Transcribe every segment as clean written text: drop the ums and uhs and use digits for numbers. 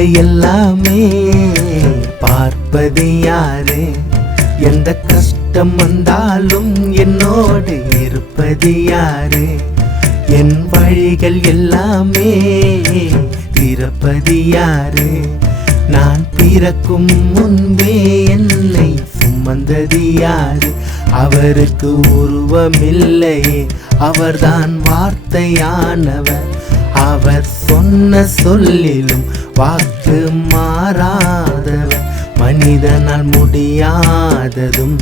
அழுகை எல்லாமே பார்ப்பது யாரு? எந்த கஷ்டம் வந்தாலும் என்னோடு இருப்பது யாரு? என் வழிகள் எல்லாமே திறப்பது யாரு? நான் பிறக்கும் முன்பே என்னை சுமந்தது யாரு? அவருக்கு உருவமில்லையே, அவர்தான் வார்த்தையானவர். அவர் சொன்ன சொல்லிலும் வாக்கு மாறாதவர். மனிதனால் முடியாததும்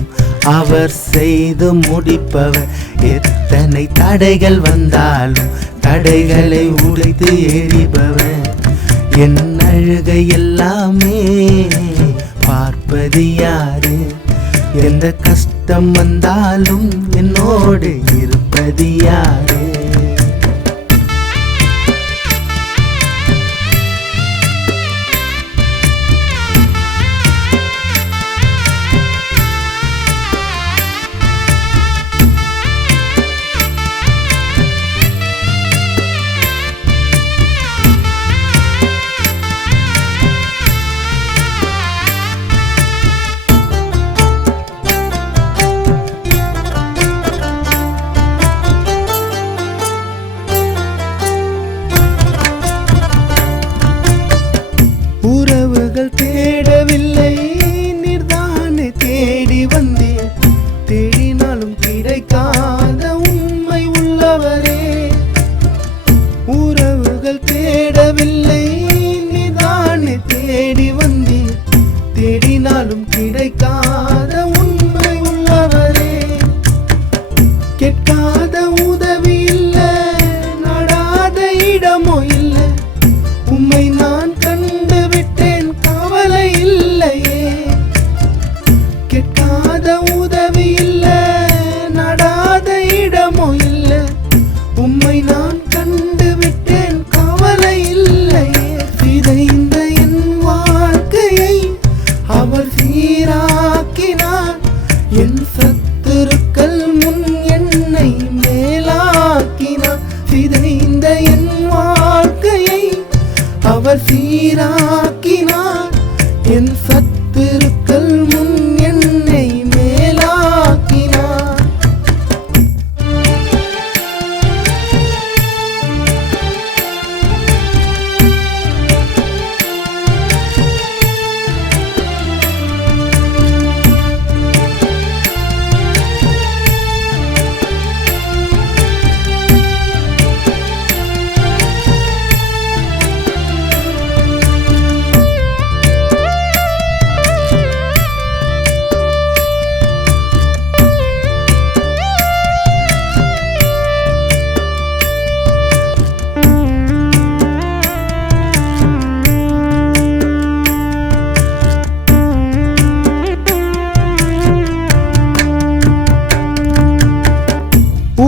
அவர் செய்து முடிப்பவர். எத்தனை தடைகள் வந்தாலும் தடைகளை உடைத்து எறிபவர். என் அழுகை எல்லாமே பார்ப்பது யாரு? எந்த கஷ்டம் வந்தாலும் என்னோடு இருப்பது யாரு? உறவுகள் தேடவில்லை, நீர்தானே தேடி வந்தேன். தேடினாலும் கிடைக்காத உண்மை உள்ளவரே. உறவுகள் தேடவில்லை, நீர்தானே தேடி வந்தேன். தேடினாலும் கிடைக்காத உண்மை உள்ளவரே. கேட்காத உதவி இல்லை, நாடாத இடமோ இல்லை. உம்மை நான் கண்டு விட்டேன், கவலை இல்லையே. கேட்காத உதவி இல்லை, நடாத இடமோ இல்லை. உம்மை நான் கண்டு விட்டேன், கவலை இல்லையே. சிதைந்த என் வாழ்க்கையை அவர் சீராக்கினார். என் சத்துருக்கள் முன் என்னை மேலாக்கினார். சிதைந்த என் வாழ்க்கையை அவர் சீராக்கினார். என் சத்துருக்கள் முன் என்னை மேலாக்கினார்.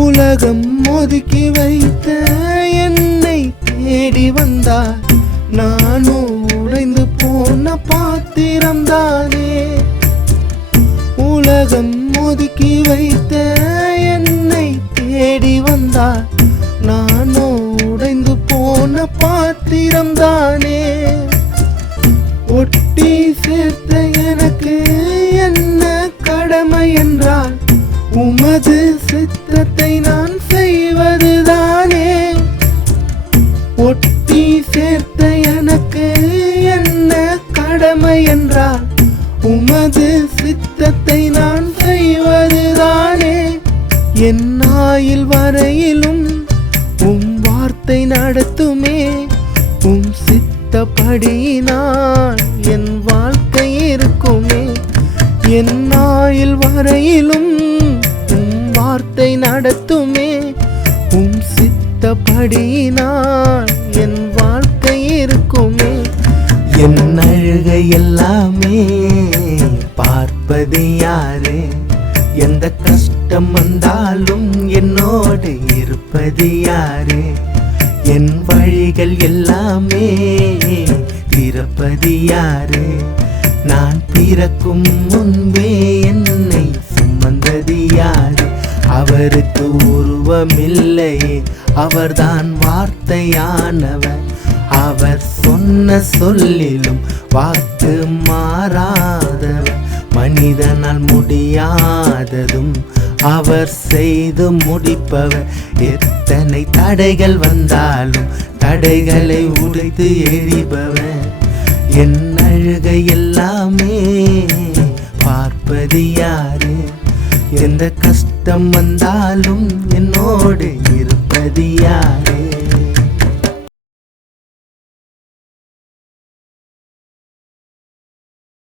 உலகம் ஒதுக்கி வைத்த என்னை தேடி வந்தார். நானும் உடைந்து போன பாத்திரம்தானே. உலகம் ஒதுக்கி வைத்த என்னை தேடி வந்தார். நானும் உடைந்து போன பாத்திரம்தானே. ஒட்டி சேர்த்த எனக்கு என்ன கடமை என்றால் உமது சித்தத்தை நான் செய்வதுதானே. ஒட்டி சேர்த்த எனக்கு என்ன கடமை என்றால் உமது சித்தத்தை நான் செய்வதுதானே. என் ஆயுள் வரையிலும் உம் வார்த்தை நடத்துமே. உம் சித்தப்படியினால் என் வாழ்க்கை இருக்குமே. என் ஆயுள் வரையிலும் வார்த்தை நடத்துமே. உம் சித்தப்படியினால் என் வாழ்க்கை இருக்குமே. என் அழுகை எல்லாமே பார்ப்பது யாரு? எந்த கஷ்டம் வந்தாலும் என்னோடு இருப்பது யாரு? என் வழிகள் எல்லாமே திறப்பது யாரு? நான் பிறக்கும் முன்பே என்னை சுமந்தது யாரு? அவருக்கு உருவமில்லையே, அவர்தான் வார்த்தையானவர். அவர் சொன்ன சொன்ன சொல்லிலும் வாக்கு மாறாதவர், மனிதனால் முடியாததும் அவர் செய்து முடிப்பவர். எத்தனை தடைகள் வந்தாலும் தடைகளை உடைத்து எறிபவர். என் அழுகை எல்லாமே பார்ப்பது யாரு? எந்த கஷ்டம் வந்தாலும் என்னோடு இருப்பது யாரு?